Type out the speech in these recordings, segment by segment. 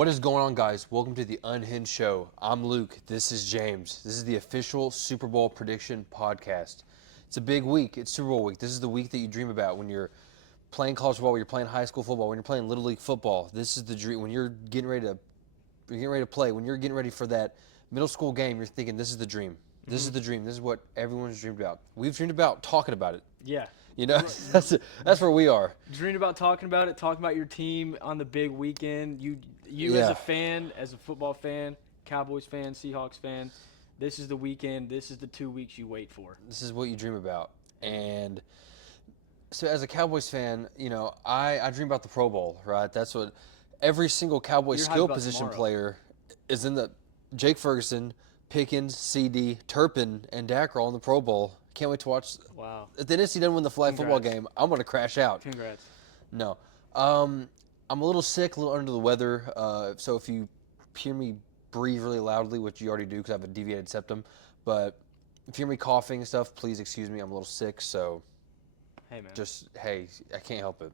What is going on, guys? Welcome to the Unhinged Show. I'm Luke. This is James. This is the official Super Bowl prediction podcast. It's a big week. It's Super Bowl week. This is the week that you dream about when you're playing college football, when you're playing high school football, when you're playing Little League football. This is the dream. When you're getting ready to play, when you're getting ready for that middle school game, you're thinking, this is the dream. This is the dream. This is what everyone's dreamed about. We've dreamed about talking about it. Yeah. You know, that's where we are. Dreamed about talking about your team on the big weekend. You Yeah. as a fan, as a football fan, Cowboys fan, Seahawks fan, this is the weekend. This is the 2 weeks you wait for. This is what you dream about. And so as a Cowboys fan, you know, I dream about the Pro Bowl, right? That's what every single Cowboy You're hyped skill about position tomorrow. player is in the Jake Ferguson, Pickens, CD, Turpin, and Dak are all in the Pro Bowl. Can't wait to watch. Wow. If the NC doesn't win the flag football Congrats. game, I'm going to crash out. Congrats. No. I'm a little sick, a little under the weather. So if you hear me breathe really loudly, which you already do because I have a deviated septum, but if you hear me coughing and stuff, please excuse me. I'm a little sick, so Hey, man. hey, I can't help it.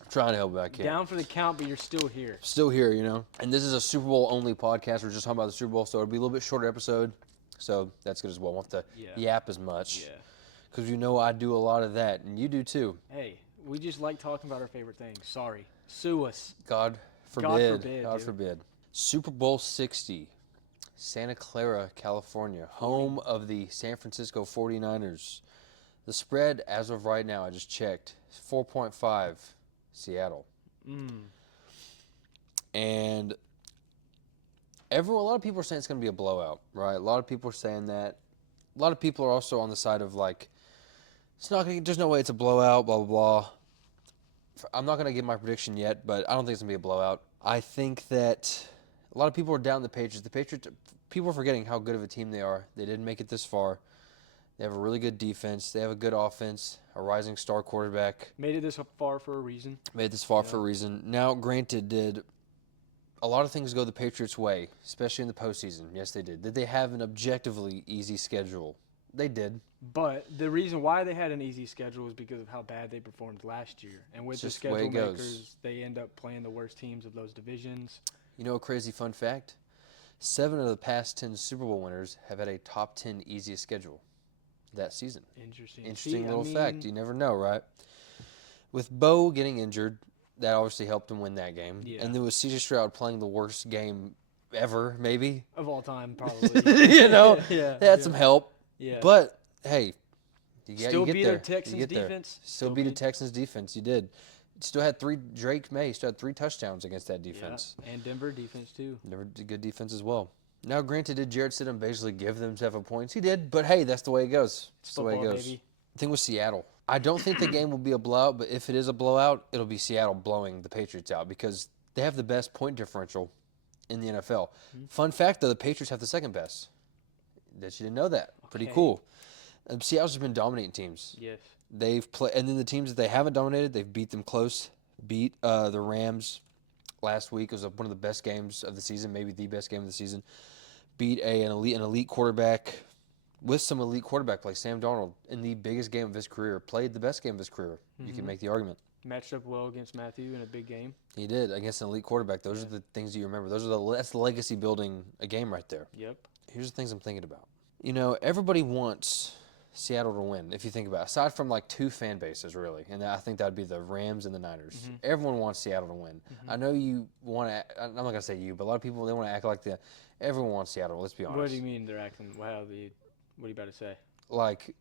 I'm trying to help it, but I can't. Down for the count, but you're still here. Still here, you know. And this is a Super Bowl only podcast. We're just talking about the Super Bowl, so it'll be a little bit shorter episode. So that's good as well. I won't have to yap as much. Yeah. Because you know I do a lot of that, and you do too. Hey, we just like talking about our favorite things. Sorry. Sue us. God forbid. God dude. forbid. Super Bowl 60, Santa Clara, California, home of the San Francisco 49ers. The spread, as of right now, I just checked, is 4.5, Seattle. And a lot of people are saying it's going to be a blowout, right? A lot of people are saying that. A lot of people are also on the side of like, there's no way it's a blowout, blah, blah, blah. I'm not going to give my prediction yet, but I don't think it's going to be a blowout. I think that a lot of people are down the Patriots. The Patriots, people are forgetting how good of a team they are. They didn't make it this far. They have a really good defense. They have a good offense, a rising star quarterback. Made it this far for a reason. Made it this far for a reason. Now, granted, did a lot of things go the Patriots' way, especially in the postseason? Yes, they did. Did they have an objectively easy schedule? They did. But the reason why they had an easy schedule is because of how bad they performed last year. And with the It's just the way schedule it goes. makers, they end up playing the worst teams of those divisions. You know a crazy fun fact? 7 of the past 10 Super Bowl winners have had a top 10 easiest schedule that season. Interesting little fact. You never know, right? With Bo getting injured, that obviously helped him win that game. Yeah. And then with CJ Stroud playing the worst game ever, maybe. Of all time, probably. You know, Yeah, they had some help. Yeah. But, hey, Still you get beat there. a Texans You get there. defense. Still beat a Texans defense. You did. Still had Drake May still had 3 touchdowns against that defense. Yeah, and Denver defense, too. Never did good defense as well. Now, granted, did Jarrett Stidham basically give them 7 points? He did, but hey, that's the way it goes. That's the way it Football, goes. baby. The thing with Seattle, I don't think the game will be a blowout, but if it is a blowout, it'll be Seattle blowing the Patriots out because they have the best point differential in the NFL. Fun fact, though, the Patriots have the second best. That you didn't know that. Pretty Okay. cool. Seattle's just been dominating teams. Yes. They've played, and then the teams that they haven't dominated, they've beat them close. Beat the Rams last week. It was one of the best games of the season, maybe the best game of the season. Beat an elite quarterback with some elite quarterback play. Sam Darnold, in the biggest game of his career, played the best game of his career. You can make the argument. Matched up well against Matthew in a big game. He did against an elite quarterback. Those are the things you remember. That's the legacy building a game right there. Yep. Here's the things I'm thinking about. You know, everybody wants Seattle to win, if you think about it. Aside from like 2 fan bases, really. And I think that would be the Rams and the Niners. Everyone wants Seattle to win. I know you want to, I'm not going to say you, but a lot of people, they want to act like everyone wants Seattle, let's be honest. What do you mean they're acting? What are you about to say? Like,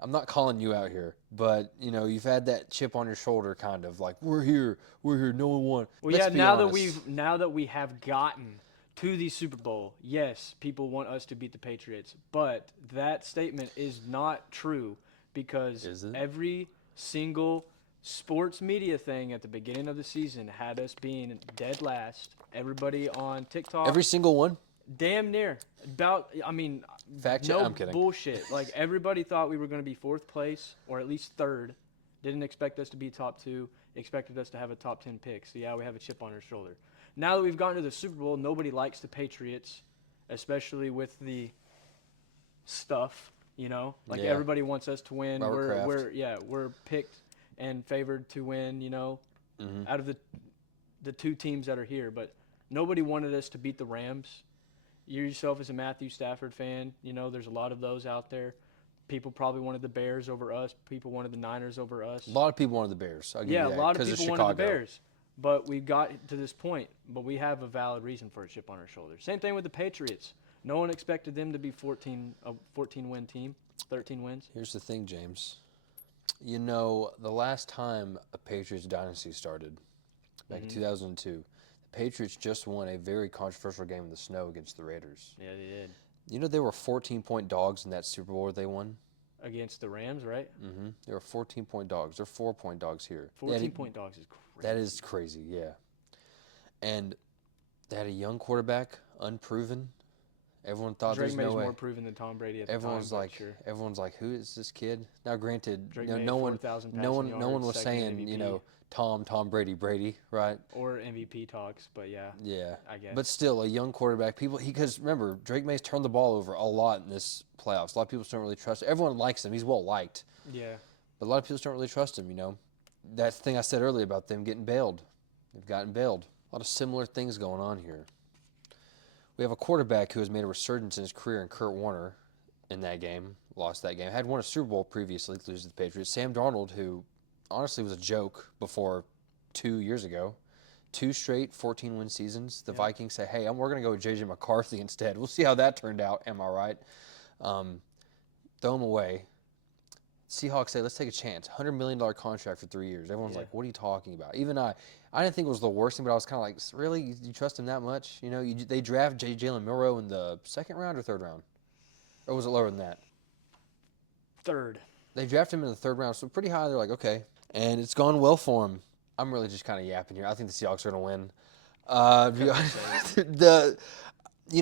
I'm not calling you out here, but, you know, you've had that chip on your shoulder kind of like, we're here, no one won. Well, Let's yeah, be honest. now that we have gotten to the Super Bowl, yes, people want us to beat the Patriots, but that statement is not true because Is it? every single sports media thing at the beginning of the season had us being dead last. Everybody on TikTok, Every single one? damn near Fact check? no I'm kidding. bullshit. Like everybody thought we were going to be 4th place or at least 3rd. Didn't expect us to be top 2. Expected us to have a top 10 pick. So yeah, we have a chip on our shoulder. Now that we've gotten to the Super Bowl, nobody likes the Patriots, especially with the stuff, you know? Like Yeah. everybody wants us to win. Robert Kraft. We're picked and favored to win, you know? Mhm. Out of the the two teams that are here, but nobody wanted us to beat the Rams. You yourself as a Matthew Stafford fan, there's a lot of those out there. People probably wanted the Bears over us. People wanted the Niners over us. A lot of people wanted the Bears. I'll give Yeah, you a that, lot of 'cause people wanted the Bears. But we got to this point. But we have a valid reason for a chip on our shoulder. Same thing with the Patriots. No one expected them to be a 14-win team, 13 wins. Here's the thing, James. The last time a Patriots dynasty started, back in 2002, the Patriots just won a very controversial game in the snow against the Raiders. Yeah, they did. They were 14-point dogs in that Super Bowl they won? Against the Rams, right? Mm-hmm. They were 14-point dogs. They're 4-point dogs here. 14-point dogs is crazy. That is crazy, yeah. And they had a young quarterback, unproven. Everyone thought Drake there's May's no way. more proven than Tom Brady at the Everyone's time. Everyone's like, who is this kid? Now, granted, Drake no May, one, 4,000 no one passing was yards, saying, second MVP. Tom Brady, right? Or MVP talks, but yeah. Yeah, I guess. but still, a young quarterback. Because remember, Drake May's turned the ball over a lot in this playoffs. A lot of people don't really trust him. Everyone likes him. He's well liked. Yeah. But a lot of people don't really trust him. That thing I said earlier about them getting bailed. They've gotten bailed. A lot of similar things going on here. We have a quarterback who has made a resurgence in his career in Kurt Warner in that game, lost that game. Had won a Super Bowl previously, lose to the Patriots. Sam Darnold, who honestly was a joke before 2 years ago. 2 straight 14-win seasons. The Vikings say, hey, we're going to go with J.J. McCarthy instead. We'll see how that turned out. Am I right? Throw him away. Seahawks say, let's take a chance. $100 million contract for 3 years. Everyone's like, what are you talking about? Even I didn't think it was the worst thing, but I was kind of like, really? You trust him that much? They draft Jalen Milroe in the 2nd round or 3rd round? Or was it lower than that? 3rd. They drafted him in the 3rd round, so pretty high. They're like, okay. And it's gone well for him. I'm really just kind of yapping here. I think the Seahawks are going to win.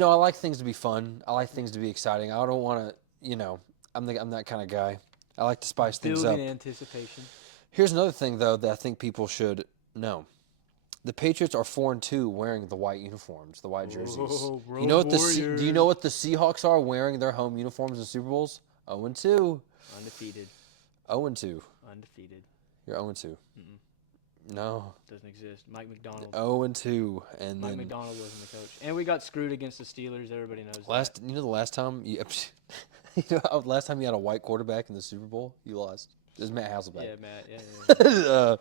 I like things to be fun. I like things to be exciting. I don't want to, I'm that kind of guy. I like to spice things up. Building anticipation. Here's another thing, though, that I think people should know. The Patriots are 4-2 wearing the white uniforms, the white jerseys. Oh, Do you know what the Seahawks are wearing their home uniforms in Super Bowls? 0-2. Undefeated. 0-2. Undefeated. You're 0-2. No. Doesn't exist. Mike McDonald. 0-2. And Mike then McDonald wasn't the coach. And we got screwed against the Steelers. Everybody knows that. the last time last time you had a white quarterback in the Super Bowl, you lost. It was Matt Hasselbeck. Yeah, Matt. Yeah.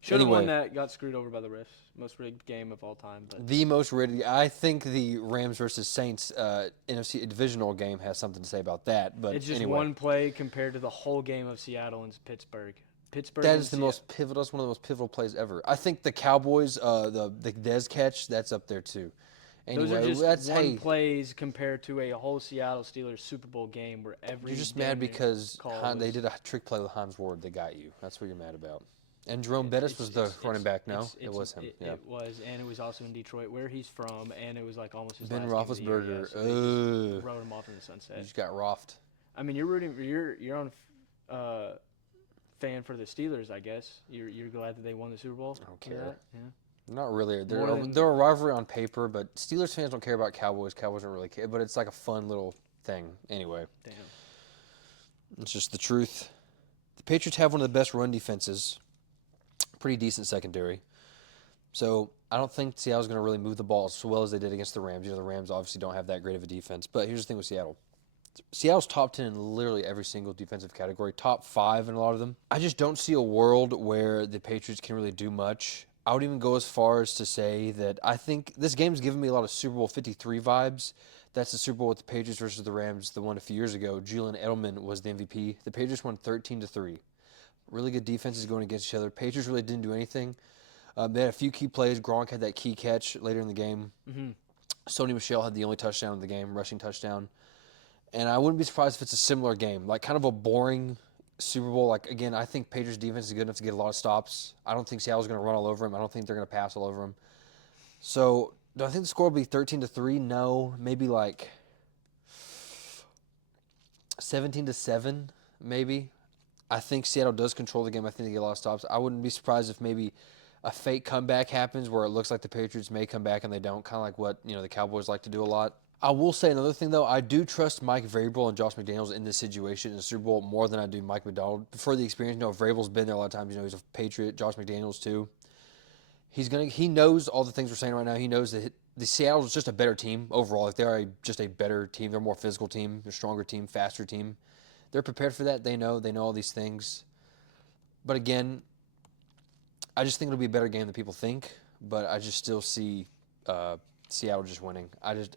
Should have Anyway. won that. Got screwed over by the refs. Most rigged game of all time. But The most rigged. I think the Rams versus Saints NFC divisional game has something to say about that. But it's just anyway, one play compared to the whole game of Seattle and Pittsburgh. that is the most pivotal. That's one of the most pivotal plays ever. I think the Cowboys, the Dez catch, that's up there too. Anyway, Those are just that's one plays compared to a whole Seattle Steelers Super Bowl game where every you're just mad because call they did a trick play with Hines Ward. They got you. That's what you're mad about. And Jerome Bettis was the running back. No, it was him. Yeah. It was, and it was also in Detroit, where he's from, and it was like almost his Ben last game of the year, Roethlisberger. so they just wrote him off in the sunset. You just got roffed. I mean, you're on fan for the Steelers, I guess. You're glad that they won the Super Bowl. I don't care. Yeah. Not really. More They're a rivalry on paper, but Steelers fans don't care about Cowboys. Cowboys don't really care, but it's like a fun little thing. Anyway, Damn. it's just the truth. The Patriots have one of the best run defenses. Pretty decent secondary. So I don't think Seattle's going to really move the ball as well as they did against the Rams. The Rams obviously don't have that great of a defense. But here's the thing with Seattle. Seattle's top 10 in literally every single defensive category, top 5 in a lot of them. I just don't see a world where the Patriots can really do much. I would even go as far as to say that I think this game's given me a lot of Super Bowl 53 vibes. That's the Super Bowl with the Patriots versus the Rams, the one a few years ago. Julian Edelman was the MVP. The Patriots won 13-3. Really good defenses going against each other. Patriots really didn't do anything. They had a few key plays. Gronk had that key catch later in the game. Mm-hmm. Sony Michel had the only touchdown of the game, rushing touchdown. And I wouldn't be surprised if it's a similar game, like kind of a boring Super Bowl. Like, again, I think Patriots defense is good enough to get a lot of stops. I don't think Seattle's going to run all over them. I don't think they're going to pass all over them. So, do I think the score will be 13-3? No. Maybe like 17-7, maybe. I think Seattle does control the game. I think they get a lot of stops. I wouldn't be surprised if maybe a fake comeback happens where it looks like the Patriots may come back and they don't, kind of like what the Cowboys like to do a lot. I will say another thing, though. I do trust Mike Vrabel and Josh McDaniels in this situation in the Super Bowl more than I do Mike McDonald. For the experience, Vrabel's been there a lot of times. He's a Patriot. Josh McDaniels, too. He knows all the things we're saying right now. He knows that the Seattle is just a better team overall. Like they're just a better team. They're a more physical team. They're a stronger team, faster team. They're prepared for that. They know all these things. But again, I just think it'll be a better game than people think. But I just still see Seattle just winning. I don't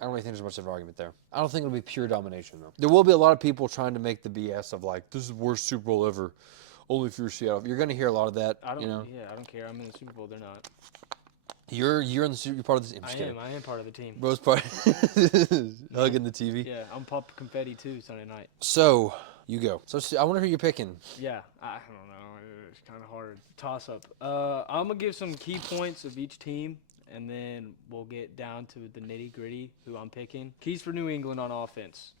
really think there's much of an argument there. I don't think it'll be pure domination, though. There will be a lot of people trying to make the BS of, like, this is the worst Super Bowl ever. Only if you're Seattle. You're going to hear a lot of that. I don't. You know? Yeah, I don't care. I'm in the Super Bowl. They're not. You're in the you're part of this. I am part of the team. Bro's part. Hugging the TV. Yeah, I'm popping confetti too Sunday night. So you go. So I wonder who you're picking. Yeah, I don't know. It's kind of hard. Toss up. I'm gonna give some key points of each team, and then we'll get down to the nitty gritty. Who I'm picking. Keys for New England on offense.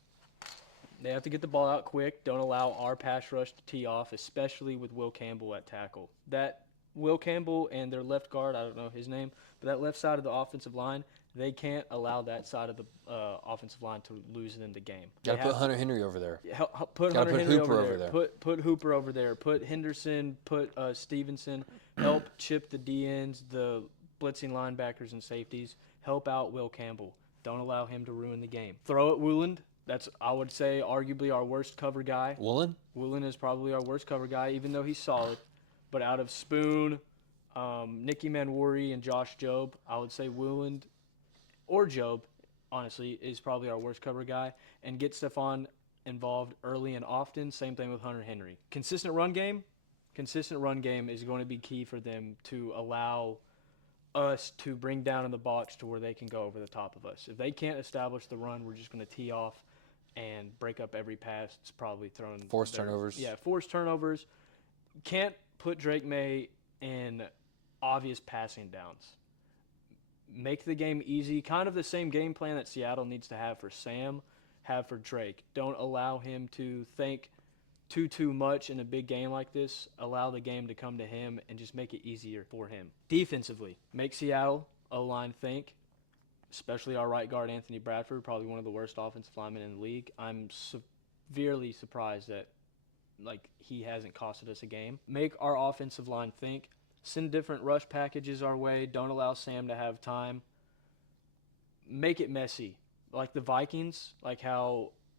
They have to get the ball out quick. Don't allow our pass rush to tee off, especially with Will Campbell at tackle. That Will Campbell and their left guard, I don't know his name, but that left side of the offensive line, they can't allow that side of the offensive line to lose them the game. Got to put Hunter Henry over there. Put Gotta Hunter put Henry Hooper over there. Put Hooper over there. Put Henderson. Put Stevenson. Help chip the DNs, the blitzing linebackers and safeties. Help out Will Campbell. Don't allow him to ruin the game. Throw at Woolen. That's, I would say, arguably our worst cover guy. Woolen? Woolen is probably our worst cover guy, even though he's solid. But out of Spoon, Nicky Manwari, and Josh Jobe, I would say Woolen or Jobe, honestly, is probably our worst cover guy. And get Stephon involved early and often. Same thing with Hunter Henry. Consistent run game is going to be key for them to allow us to bring down in the box to where they can go over the top of us. If they can't establish the run, we're just going to tee off and break up every pass. It's probably thrown. Forced turnovers. Yeah, forced turnovers. Can't put Drake May in obvious passing downs. Make the game easy. Kind of the same game plan that Seattle needs to have for Sam, have for Drake. Don't allow him to think too much in a big game like this. Allow the game to come to him and just make it easier for him. Defensively, make Seattle O-line think, especially our right guard Anthony Bradford, probably one of the worst offensive linemen in the league. I'm severely surprised that he hasn't costed us a game. Make our offensive line think. Send different rush packages our way. Don't allow Sam to have time. Make it messy. Like the Vikings,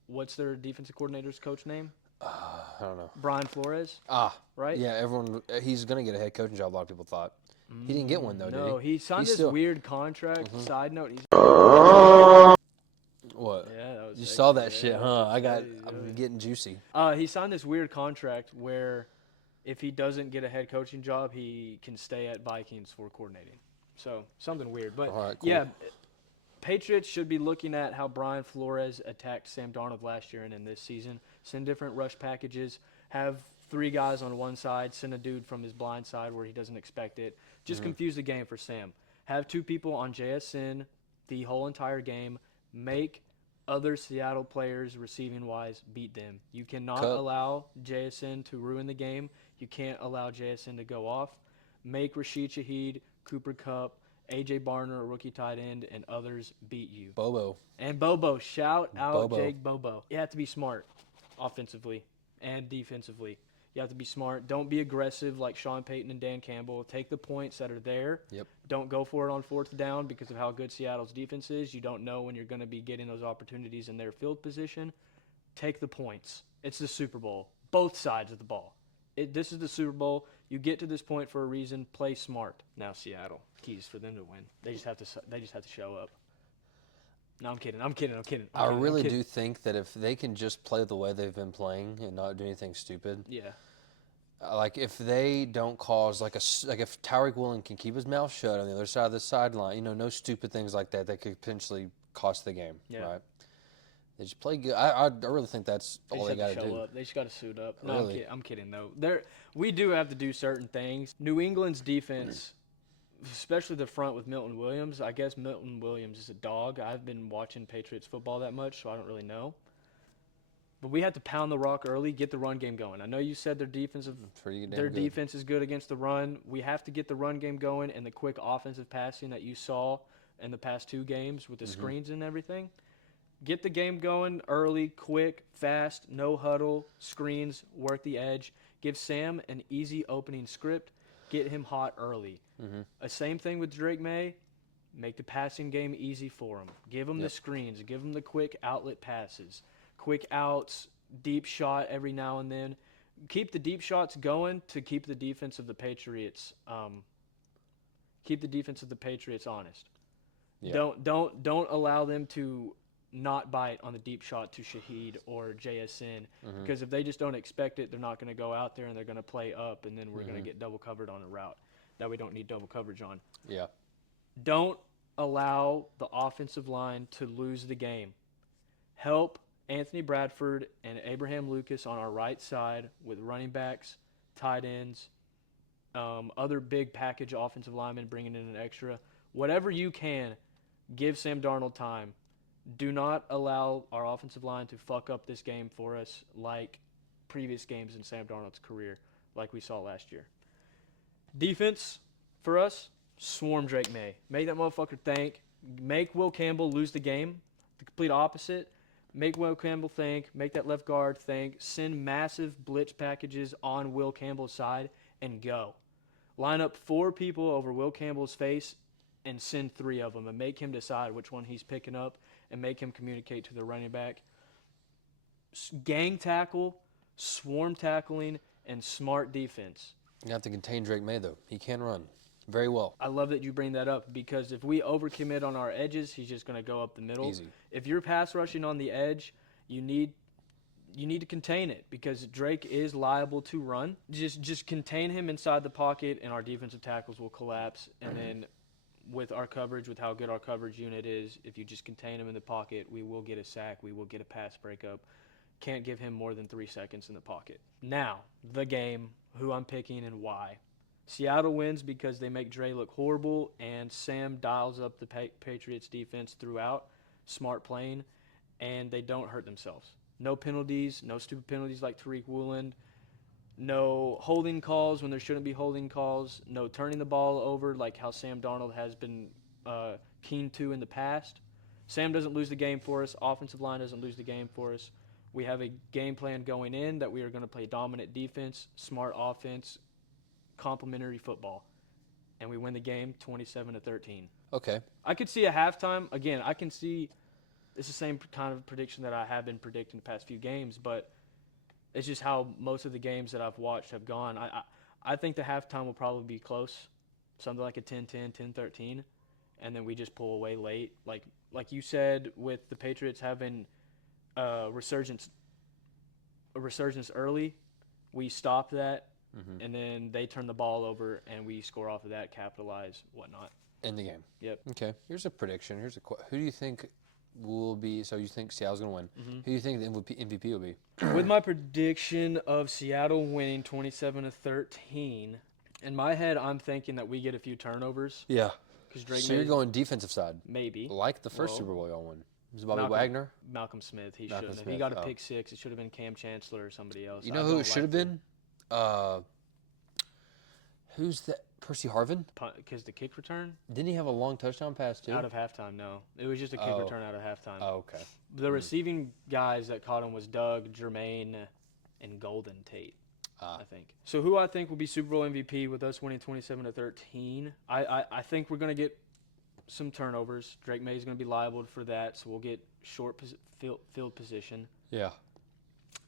what's their defensive coordinator's coach name? I don't know. Brian Flores. Right? Yeah, he's going to get a head coaching job, a lot of people thought. He didn't get one, though, did he? No, he signed this weird contract. Side note, What? Yeah, that was You saw that shit, huh? I'm getting juicy. He signed this weird contract where if he doesn't get a head coaching job, he can stay at Vikings for coordinating. So, something weird. But, all right, cool. Yeah, Patriots should be looking at how Brian Flores attacked Sam Darnold last year and in this season. Send different rush packages. Have 3 guys on one side. Send a dude from his blind side where he doesn't expect it. Just confuse the game for Sam. Have 2 people on JSN the whole entire game. Make other Seattle players, receiving-wise, beat them. You cannot allow JSN to ruin the game. You can't allow JSN to go off. Make Rashid Shaheed, Cooper Kupp, A.J. Barner, a rookie tight end, and others beat you. Bobo. And Bobo. Shout out Bobo. Jake Bobo. You have to be smart offensively and defensively. You have to be smart. Don't be aggressive like Sean Payton and Dan Campbell. Take the points that are there. Yep. Don't go for it on 4th down because of how good Seattle's defense is. You don't know when you're going to be getting those opportunities in their field position. Take the points. It's the Super Bowl. Both sides of the ball. This is the Super Bowl. You get to this point for a reason. Play smart. Now Seattle. Keys for them to win. They just have to show up. No, I'm kidding. I really do think that if they can just play the way they've been playing and not do anything stupid. Yeah. If they don't cause if Tyreek Woolen can keep his mouth shut on the other side of the sideline, no stupid things like that could potentially cost the game. Yeah. Right. They just play good. I really think that's all they got to do. They just got to suit up. No, Really? I'm kidding though. We do have to do certain things. New England's defense, especially the front with Milton Williams. I guess Milton Williams is a dog. I've been watching Patriots football that much, so I don't really know. But we have to pound the rock early, get the run game going. I know you said their defense is good against the run. We have to get the run game going and the quick offensive passing that you saw in the past 2 games with the screens and everything. Get the game going early, quick, fast, no huddle, screens, work the edge. Give Sam an easy opening script. Get him hot early. Same thing with Drake May. Make the passing game easy for him. Give him the screens. Give him the quick outlet passes. Quick outs, deep shot every now and then. Keep the deep shots going to keep the defense of the Patriots honest. Yeah. Don't allow them to not bite on the deep shot to Shaheed or JSN because if they just don't expect it, they're not going to go out there and they're going to play up, and then we're going to get double covered on a route that we don't need double coverage on. Yeah. Don't allow the offensive line to lose the game. Help Anthony Bradford and Abraham Lucas on our right side with running backs, tight ends, other big package offensive linemen bringing in an extra. Whatever you can, give Sam Darnold time. Do not allow our offensive line to fuck up this game for us like previous games in Sam Darnold's career, like we saw last year. Defense, for us, swarm Drake May. Make that motherfucker think. Make Will Campbell lose the game. The complete opposite. Make Will Campbell think. Make that left guard think. Send massive blitz packages on Will Campbell's side and go. Line up 4 people over Will Campbell's face and send 3 of them and make him decide which one he's picking up and make him communicate to the running back. Gang tackle, swarm tackling, and smart defense. You have to contain Drake May, though. He can run very well. I love that you bring that up because if we overcommit on our edges, he's just going to go up the middle. Easy. If you're pass rushing on the edge, you need to contain it because Drake is liable to run. Just contain him inside the pocket, and our defensive tackles will collapse. And then with our coverage, with how good our coverage unit is, if you just contain him in the pocket, we will get a sack. We will get a pass breakup. Can't give him more than 3 seconds in the pocket. Now, the game, who I'm picking and why. Seattle wins because they make Dre look horrible, and Sam dials up the Patriots defense throughout, smart playing, and they don't hurt themselves. No penalties, no stupid penalties like Tariq Woolen, no holding calls when there shouldn't be holding calls, no turning the ball over like how Sam Darnold has been keen to in the past. Sam doesn't lose the game for us. Offensive line doesn't lose the game for us. We have a game plan going in that we are going to play dominant defense, smart offense, complementary football, and we win the game 27-13. Okay. I could see a halftime. Again, I can see it's the same kind of prediction that I have been predicting the past few games, but it's just how most of the games that I've watched have gone. I think the halftime will probably be close, something like a 10-10, 10-13, and then we just pull away late. Like you said, with the Patriots having a resurgence early, we stop that. And then they turn the ball over, and we score off of that, capitalize, whatnot. In the game. Yep. Okay. Here's a prediction. Who do you think will be? So you think Seattle's going to win? Who do you think the MVP will be? With my prediction of Seattle winning 27-13, in my head, I'm thinking that we get a few turnovers. Yeah. Drake So you're going defensive side, maybe like the first Super Bowl y'all won. Was it Bobby Wagner? Malcolm Smith. He Malcolm shouldn't have. Smith, He got a pick six. It should have been Cam Chancellor or somebody else. You know who it should have been? Who's that? Percy Harvin? Because the kick return? Didn't he have a long touchdown pass too? Out of halftime, no. It was just a kick return out of halftime. Oh, okay. The receiving guys that caught him was Doug, Jermaine, and Golden Tate, I think. So who I think will be Super Bowl MVP with us winning 27-13? I think we're going to get some turnovers. Drake May is going to be liable for that, so we'll get short field position. Yeah.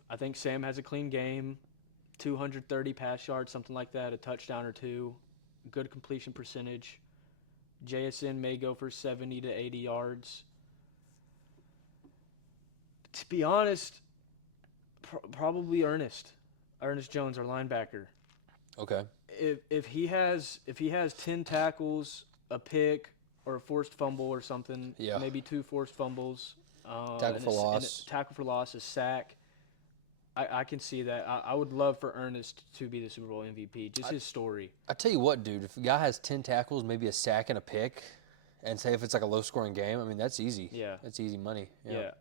I think Sam has a clean game, 230 pass yards, something like that, a touchdown or 2, good completion percentage. JSN may go for 70 to 80 yards. To be honest, probably Ernest Jones, our linebacker. Okay. If he has 10 tackles, a pick, or a forced fumble or something, maybe 2 forced fumbles, tackle for loss, a sack. I can see that. I would love for Ernest to be the Super Bowl MVP. Just his story. I tell you what, dude. If a guy has 10 tackles, maybe a sack and a pick, and say if it's like a low-scoring game, I mean that's easy. Yeah, that's easy money. Yeah.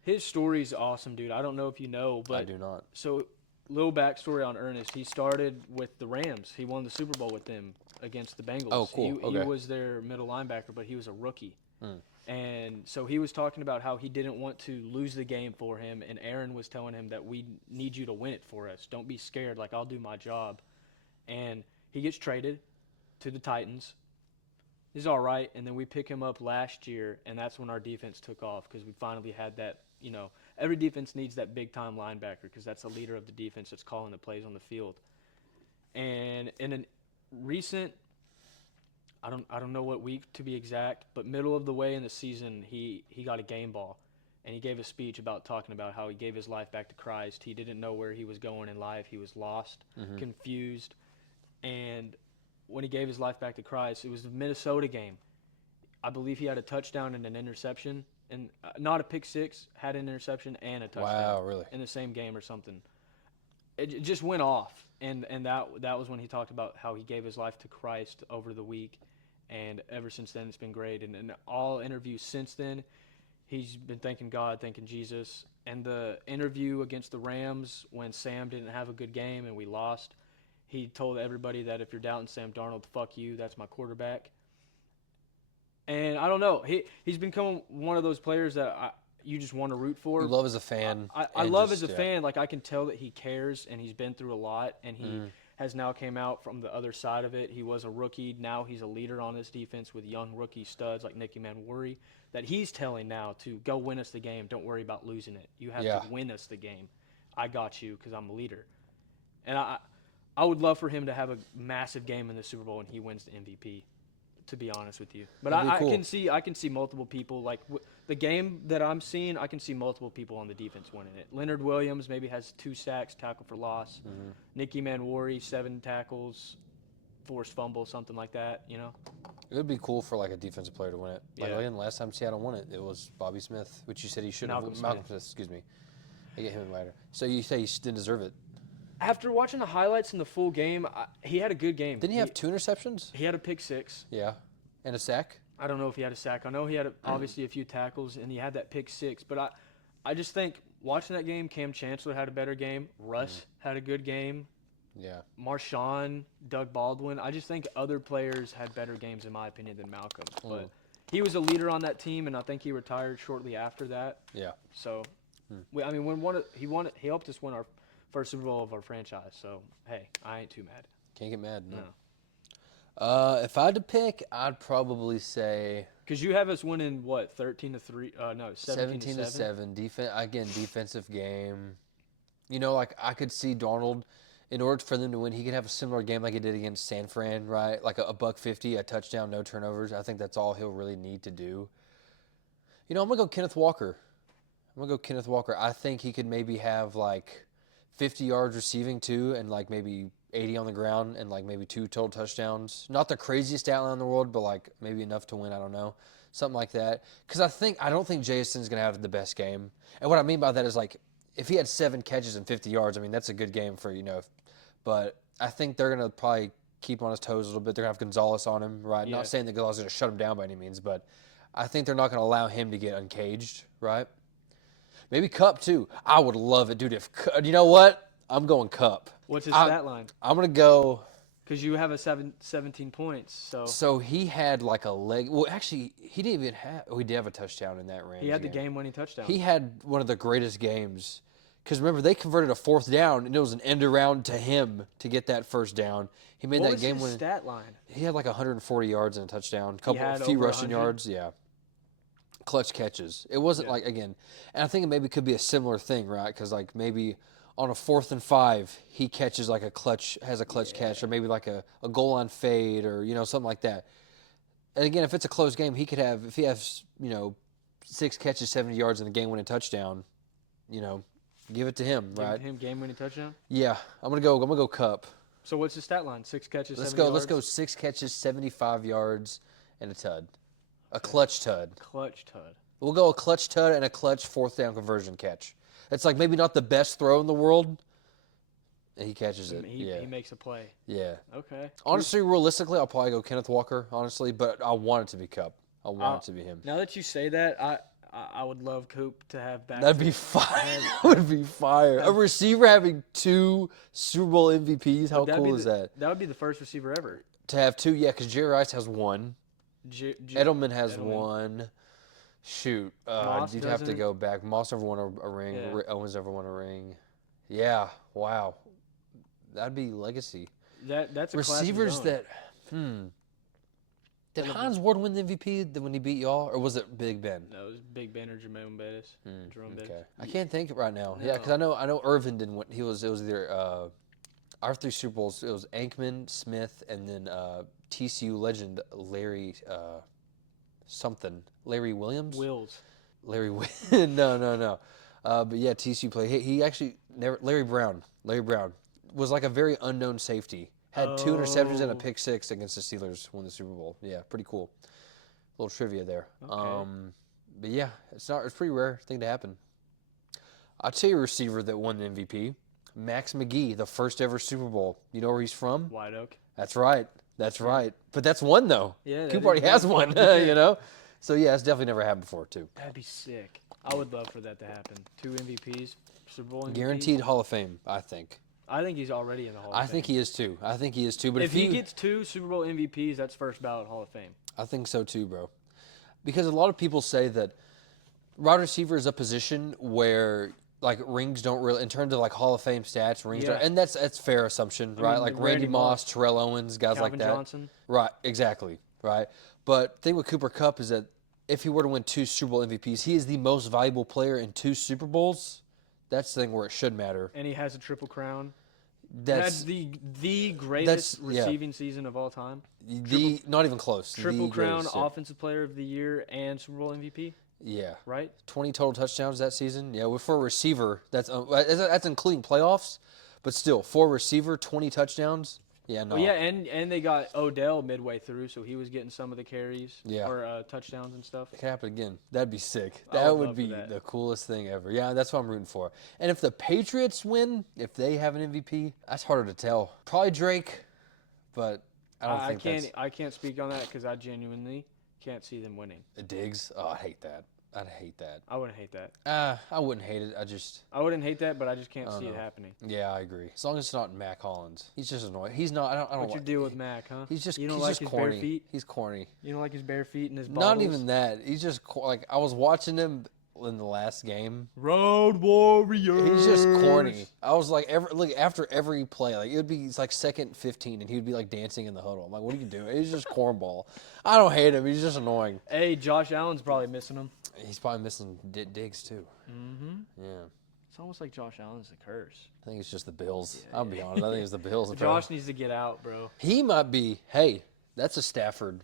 His story's awesome, dude. I don't know if you know, but I do not. So, little backstory on Ernest. He started with the Rams. He won the Super Bowl with them against the Bengals. Oh, cool. He was their middle linebacker, but he was a rookie. And so he was talking about how he didn't want to lose the game for him, and Aaron was telling him that we need you to win it for us. Don't be scared. Like, I'll do my job. And he gets traded to the Titans. He's all right, and then we pick him up last year, and that's when our defense took off because we finally had that. Every defense needs that big-time linebacker because that's the leader of the defense that's calling the plays on the field. And in a recent, I don't know what week to be exact, but middle of the way in the season, he got a game ball, and he gave a speech talking about how he gave his life back to Christ. He didn't know where he was going in life. He was lost, confused, and when he gave his life back to Christ, it was the Minnesota game. I believe he had a touchdown and an interception, and not a pick six, had an interception and a touchdown. Wow, really? In the same game or something. It just went off, and that was when he talked about how he gave his life to Christ over the week, and ever since then it's been great. And in all interviews since then, he's been thanking God, thanking Jesus. And the interview against the Rams when Sam didn't have a good game and we lost, he told everybody that if you're doubting Sam Darnold, fuck you, that's my quarterback. And I don't know, he's become one of those players that you just want to root for. You love as a fan. I love as a fan. Like, I can tell that he cares and he's been through a lot, and he has now came out from the other side of it. He was a rookie. Now he's a leader on his defense with young rookie studs like Nicky Manwari that he's telling now to go win us the game. Don't worry about losing it. You have to win us the game. I got you because I'm a leader. And I would love for him to have a massive game in the Super Bowl and he wins the MVP, to be honest with you. But cool. I can see multiple people, like the game that I'm seeing, I can see multiple people on the defense winning it. Leonard Williams maybe has 2 sacks, tackle for loss. Nicky Manwari, 7 tackles, forced fumble, something like that, It would be cool for, like, a defensive player to win it. Like, again, last time Seattle won it, it was Bobby Smith, which you said he shouldn't have. Malcolm Smith, excuse me. I get him in later. So you say he didn't deserve it. After watching the highlights in the full game, he had a good game. Didn't he have 2 interceptions? He had a pick 6. Yeah. And a sack? I don't know if he had a sack. I know he had obviously a few tackles, and he had that pick 6. But I just think watching that game, Cam Chancellor had a better game. Russ had a good game. Yeah. Marshawn, Doug Baldwin. I just think other players had better games, in my opinion, than Malcolm. But he was a leader on that team, and I think he retired shortly after that. Yeah. So, he helped us win our first Super Bowl of our franchise. So, hey, I ain't too mad. Can't get mad, no. If I had to pick, I'd probably say because you have us winning what 13-3? No, 17-7. Defensive game. Like I could see Darnold, in order for them to win, he could have a similar game like he did against San Fran, right? Like a $150, a touchdown, no turnovers. I think that's all he'll really need to do. I'm gonna go Kenneth Walker. I think he could maybe have like 50 yards receiving too, and like maybe 80 on the ground, and like maybe 2 total touchdowns. Not the craziest stat line in the world, but like maybe enough to win. I don't know, something like that. Because I don't think Jason's gonna have the best game. And what I mean by that is like if he had 7 catches and 50 yards, I mean that's a good game for But I think they're gonna probably keep on his toes a little bit. They're gonna have Gonzalez on him, right? Yeah. Not saying that Gonzalez is gonna shut him down by any means, but I think they're not gonna allow him to get uncaged, right? Maybe Cup too. I would love it, dude. If you know what, I'm going Cup. What's his stat line? I'm gonna go. Because you have 17 points, So he had like a leg. Well, actually, he didn't even have. Oh, he did have a touchdown in that Rams He had the game. game-winning touchdown. He had one of the greatest games. Because remember, they converted a 4th down, and it was an end around to him to get that first down. He made that game-winning. What was his stat line? He had like 140 yards and a touchdown. A few rushing yards. Yeah. Clutch catches. It wasn't like, again, and I think it maybe could be a similar thing, right? Because like maybe on a 4th and 5, he catches like a clutch catch, or maybe like a goal line fade, or something like that. And again, if it's a close game, he could have, if he has 6 catches, 70 yards, and a game-winning touchdown, give it to him, right? Give him game-winning touchdown. Yeah, I'm gonna go Cup. So what's his stat line? 6 catches, 70 yards? yards? Let's go 6 catches, 75 yards, and a tud. A clutch tud. We'll go a clutch tud and a clutch 4th down conversion catch. It's like maybe not the best throw in the world. And he catches it. He makes a play. Yeah. Okay. Honestly, realistically, I'll probably go Kenneth Walker, honestly, but I want it to be Cup. I want it to be him. Now that you say that, I would love Coop to have back. That'd be fire. That would be fire. A receiver having 2 Super Bowl MVPs, how cool is that? That would be the first receiver ever. To have 2, yeah, because Jerry Rice has 1. Edelman has 1. Shoot, you'd have to go back. Moss never won a ring. Yeah. Owens never won a ring. Yeah, wow, that'd be legacy. That's a receivers that. Did Hines Ward win the MVP when he beat y'all, or was it Big Ben? No, it was Big Ben or Jerome Bettis. Jerome Bettis. Okay, I can't think right now. No. Yeah, because I know Irvin didn't win. It was either our 3 Super Bowls. It was Aikman, Smith, and then TCU legend Larry Larry Williams. Wills. Larry no. But yeah, TCU played. He actually never. Larry Brown was like a very unknown safety. Had 2 interceptions and a pick 6 against the Steelers. Won the Super Bowl. Yeah, pretty cool. Little trivia there. Okay. But yeah, it's a pretty rare thing to happen. I'll tell you a receiver that won the MVP. Max McGee, the first ever Super Bowl. You know where he's from? White Oak. That's right. But that's one though. Yeah. Coop already has one. You know. So yeah, it's definitely never happened before too. That'd be sick. I would love for that to happen. 2 MVPs, Super Bowl MVPs. Guaranteed Hall of Fame, I think. I think he's already in the Hall of Fame. I think he is too. But if he gets 2 Super Bowl MVPs, that's first ballot Hall of Fame. I think so too, bro. Because a lot of people say that wide receiver is a position where like rings don't really, in terms of like Hall of Fame stats, rings don't, and that's fair assumption, right? Like Randy Moss, Terrell Owens, guys Calvin like that. Johnson. Right, exactly, right. But the thing with Cooper Kupp is that if he were to win 2 Super Bowl MVPs, he is the most valuable player in 2 Super Bowls. That's the thing where it should matter. And he has a triple crown. That's the greatest receiving season of all time. Not even close. Triple crown, Offensive Player of the Year, and Super Bowl MVP. Yeah. Right? 20 total touchdowns that season. Yeah, for a receiver, that's including playoffs, but still, for a receiver, 20 touchdowns. Yeah, no. Well, yeah, and they got Odell midway through, so he was getting some of the carries or touchdowns and stuff. It could happen again. That'd be sick. That would be the coolest thing ever. Yeah, that's what I'm rooting for. And if the Patriots win, if they have an MVP, that's harder to tell. Probably Drake, but I can't speak on that because I genuinely can't see them winning. Diggs? Oh, I hate that. I'd hate that. I wouldn't hate that. I wouldn't hate it. I wouldn't hate that, but I just can't see it happening. Yeah, I agree. As long as it's not Mac Hollins. He's just annoying. He's not. I don't. What's your deal with Mac, huh? He's just. You don't he's like just his corny. bare feet. He's corny. You don't like his bare feet and his balls? Not even that. He's just like I was watching him in the last game. Road Warriors. He's just corny. I was like, after every play, like it would be like second 15, and he would be like dancing in the huddle. I'm like, what are you doing? He's just cornball. I don't hate him. He's just annoying. Hey, Josh Allen's probably missing him. He's probably missing Diggs too. Mm-hmm. Yeah. It's almost like Josh Allen's a curse. I think it's just the Bills. Yeah, I'll be honest. I think it's the Bills. Josh needs to get out, bro. He might be. Hey, that's a Stafford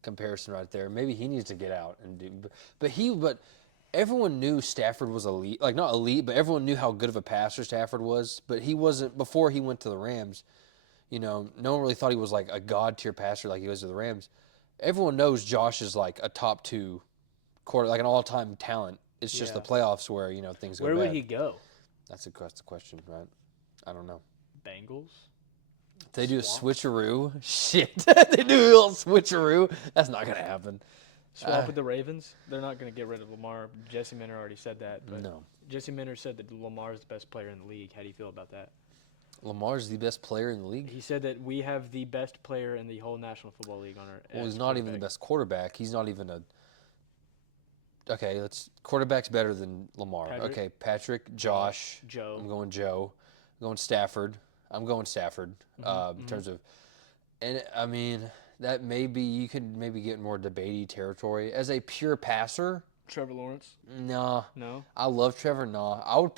comparison right there. Maybe he needs to get out and do. But everyone knew Stafford was elite. Like not elite, but everyone knew how good of a passer Stafford was. But he wasn't before he went to the Rams. You know, no one really thought he was like a god tier passer like he was to the Rams. Everyone knows Josh is like a top 2 quarter, like an all-time talent. It's just the playoffs where, you know, things go bad. Where would he go? That's the question, right? I don't know. Bengals? If they do a switcheroo. Shit. They do a little switcheroo. That's not going to happen. Swap with the Ravens? They're not going to get rid of Lamar. Jesse Minter already said that. But no. Jesse Minter said that Lamar is the best player in the league. How do you feel about that? Lamar's the best player in the league? He said that we have the best player in the whole National Football League on our Well, he's not even the best quarterback. He's not even a... Okay, quarterback's better than Lamar. Patrick, Josh, Joe. I'm going Joe. I'm going Stafford. In terms of... And, I mean, that you could maybe get more debatey territory. As a pure passer... Trevor Lawrence? No. No? I love Trevor. No. I would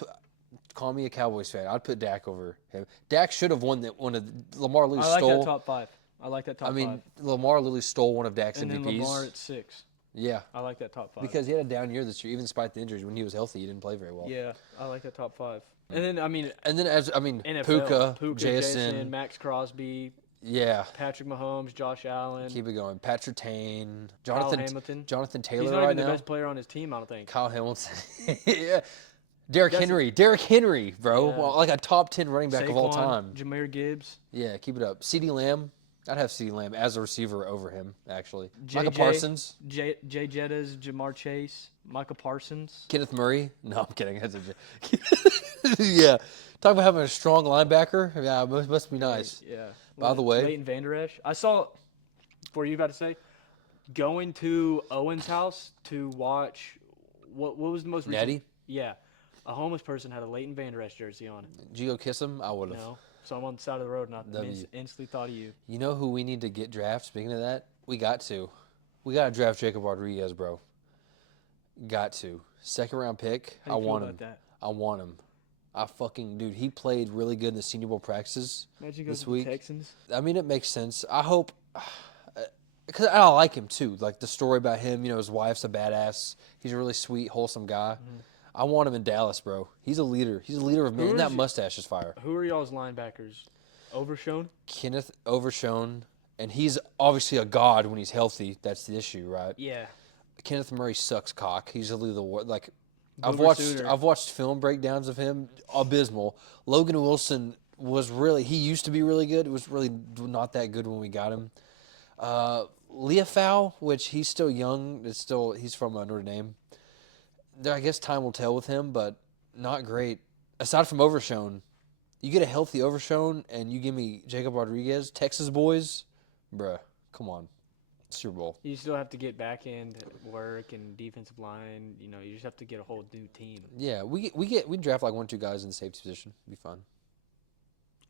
call me a Cowboys fan. I'd put Dak over him. Dak should have won one of Lamar literally stole. I like that top 5. I like that top 5. I mean, Lamar literally stole one of Dak's and MVPs. And then Lamar at 6. Yeah. I like that top 5. Because he had a down year this year, even despite the injuries. When he was healthy, he didn't play very well. Yeah, I like that top 5. And then, NFL, Puka, Jason, Max Crosby. Yeah. Patrick Mahomes, Josh Allen. Keep it going. Patrick Tane. Kyle Hamilton. Jonathan Taylor He's not even the best player on his team, I don't think. Kyle Hamilton. Yeah. Derrick Henry, bro. Yeah. Well, like a top 10 running back Saquon, of all time. Jahmyr Gibbs. Yeah, keep it up. CeeDee Lamb. I'd have CeeDee Lamb as a receiver over him, actually. Jay Parsons. Jay Jettas, Jamar Chase, Micah Parsons. Kenneth Murray. No, I'm kidding. Yeah. Talk about having a strong linebacker. Yeah, it must be nice. Yeah. By the way. Leighton Vander Esch. I saw, what were you about to say? Going to Owen's house to watch, what was the most recent? Natty? Yeah. A homeless person had a Leighton Vander Esch jersey on. Did you go kiss him? I would have. No. So I'm on the side of the road, and I W. instantly thought of you. You know who we need to get draft? Speaking of that, we got to draft Jacob Rodriguez, bro. Got to. Second round pick. How do you feel want about him. that? I want him. Dude, he played really good in the Senior Bowl practices Imagine this goes week. to the Texans. I mean, it makes sense. I hope, because I like him too. Like the story about him, his wife's a badass. He's a really sweet, wholesome guy. Mm-hmm. I want him in Dallas, bro. He's a leader. He's a leader of men. And that mustache is fire. Who are y'all's linebackers? Overshown? Kenneth Overshown, and he's obviously a god when he's healthy. That's the issue, right? Yeah. Kenneth Murray sucks cock. He's literally like. Boomer Sooner. I've watched film breakdowns of him. Abysmal. Logan Wilson he used to be really good. It was really not that good when we got him. Leafau, which he's still young. He's from Notre Dame. I guess time will tell with him, but not great. Aside from Overshown, you get a healthy Overshown and you give me Jacob Rodriguez, Texas boys, bruh, come on. Super Bowl. You still have to get back end work and defensive line. You just have to get a whole new team. Yeah, we draft like 1 or 2 guys in the safety position. It'd be fun.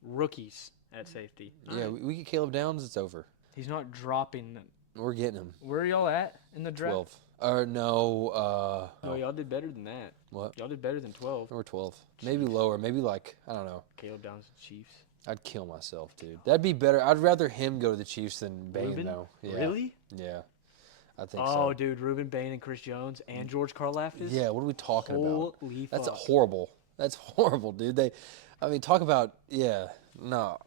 Rookies at safety. Yeah, Right. we get Caleb Downs. It's over. He's not dropping. We're getting him. Where are y'all at in the draft? 12. Or no. No, y'all did better than that. What? Y'all did better than 12. We're 12. Maybe lower. Maybe like I don't know. Caleb Downs, Chiefs. I'd kill myself, dude. That'd be better. I'd rather him go to the Chiefs than Bain, Ruben? though. Yeah. Really? Yeah. I think Oh, so. dude, Ruben Bain and Chris Jones and George Karlaftis. Yeah. What are we talking about? Holy That's fuck. horrible. That's horrible, dude. Talk about No,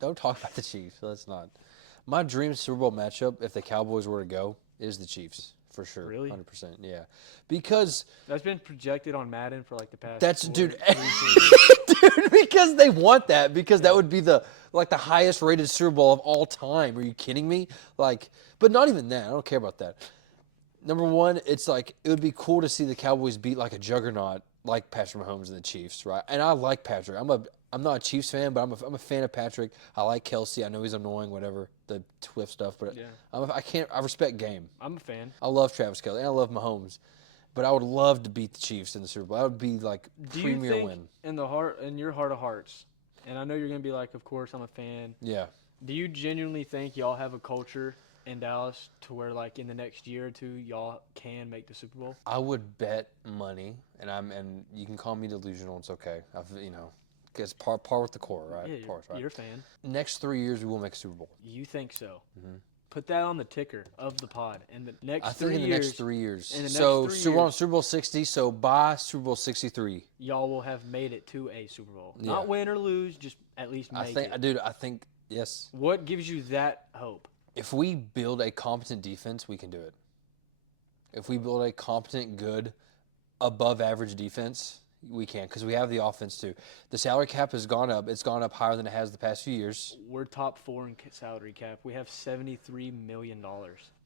don't talk about the Chiefs. Let's not. My dream Super Bowl matchup, if the Cowboys were to go, is the Chiefs for sure. Really? 100%. Yeah, because That's been projected on Madden for like the past. dude, 3 seasons. dude, because they want that because that would be the highest rated Super Bowl of all time. Are you kidding me? But not even that. I don't care about that. Number one, it's it would be cool to see the Cowboys beat like a juggernaut like Patrick Mahomes and the Chiefs, right? And I like Patrick. I'm not a Chiefs fan, but I'm a fan of Patrick. I like Kelsey. I know he's annoying, whatever the Twift stuff, but Yeah. I respect game. I'm a fan. I love Travis Kelce and I love Mahomes, but I would love to beat the Chiefs in the Super Bowl. That would be Do you premier think win. in your heart of hearts, and I know you're gonna be like, of course I'm a fan. Yeah. Do you genuinely think y'all have a culture in Dallas to where in the next year or 2 y'all can make the Super Bowl? I would bet money, and you can call me delusional. It's okay. Because par with the core, right? Yeah, right? you're a fan. Next 3 years, we will make a Super Bowl. You think so? Mhm. Put that on the ticker of the pod. In the next I 3 think in the years, next 3 years. in the next So 3 Super Bowl, years- Super Bowl 60. So by Super Bowl 63, y'all will have made it to a Super Bowl. Yeah. Not win or lose, just at least make it. I think yes. What gives you that hope? If we build a competent defense, we can do it. If we build a competent, good, above average defense, we can because we have the offense too. The salary cap has gone up. It's gone up higher than it has the past few years. We're top 4 in salary cap. We have $73 million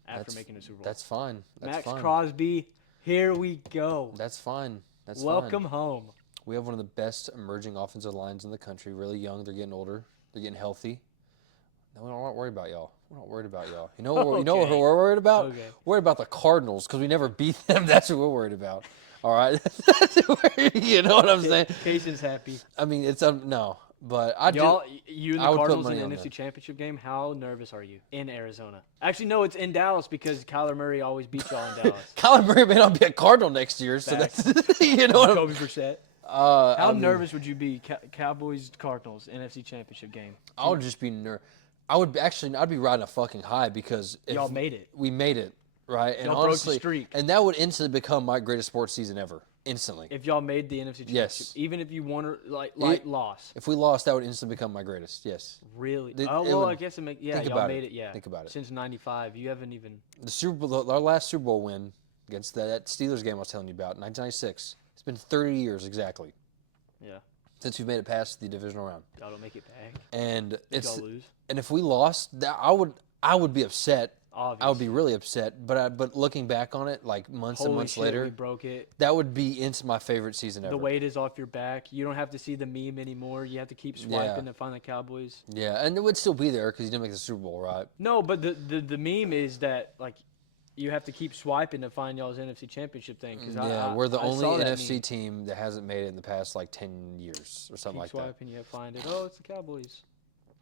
after making a Super Bowl. That's fine. That's Max fine. Crosby, here we go. That's fine. That's Welcome fine. home. We have one of the best emerging offensive lines in the country. Really young. They're getting older. They're getting healthy. No, we're not worried about y'all. We're not worried about y'all. You know what? You know what Okay. we're worried about? Okay. We're worried about the Cardinals because we never beat them. That's what we're worried about. All right. You know what I'm saying? Cason's happy. I mean, it's no, but Y'all, you and the I would put Cardinals in money the on NFC that. Championship game, how nervous are you in Arizona? Actually, no, it's in Dallas because Kyler Murray always beats y'all in Dallas. Kyler Murray may not be a Cardinal next year, so Facts. that's you know what I'm. Kobe Brissett. I How mean, nervous would you be, Cowboys Cardinals NFC Championship game? I would just be I'd be riding a fucking high because if Y'all made it. we made it, right? And Y'all broke the honestly, streak. and that would instantly become my greatest sports season ever. Instantly. If y'all made the NFC Championship, Yes. even if you won or loss, If we lost, that would instantly become my greatest. Yes. really? It Well, would- I guess think y'all about made it. it. Yeah, Think about it. Since '95, you haven't even. The Super Bowl, our last Super Bowl win against that Steelers game I was telling you about, 1996. It's been 30 years exactly Yeah, since we've made it past the divisional round. y'all don't make it back. And Did y'all lose? if we lost, I would be upset. Obviously. I would be really upset. But looking back on it, like months and Holy months shit, later, we broke it. that would be into my favorite season ever. The weight is off your back. You don't have to see the meme anymore. You have to keep swiping to find the Cowboys. Yeah, and it would still be there because you didn't make the Super Bowl, right? No, but the meme is that You have to keep swiping to find y'all's NFC Championship thing. Cause Yeah, we're the I only saw that NFC meme. team that hasn't made it in the past like 10 years or something Keep like that. swiping, you find it. Oh, it's the Cowboys.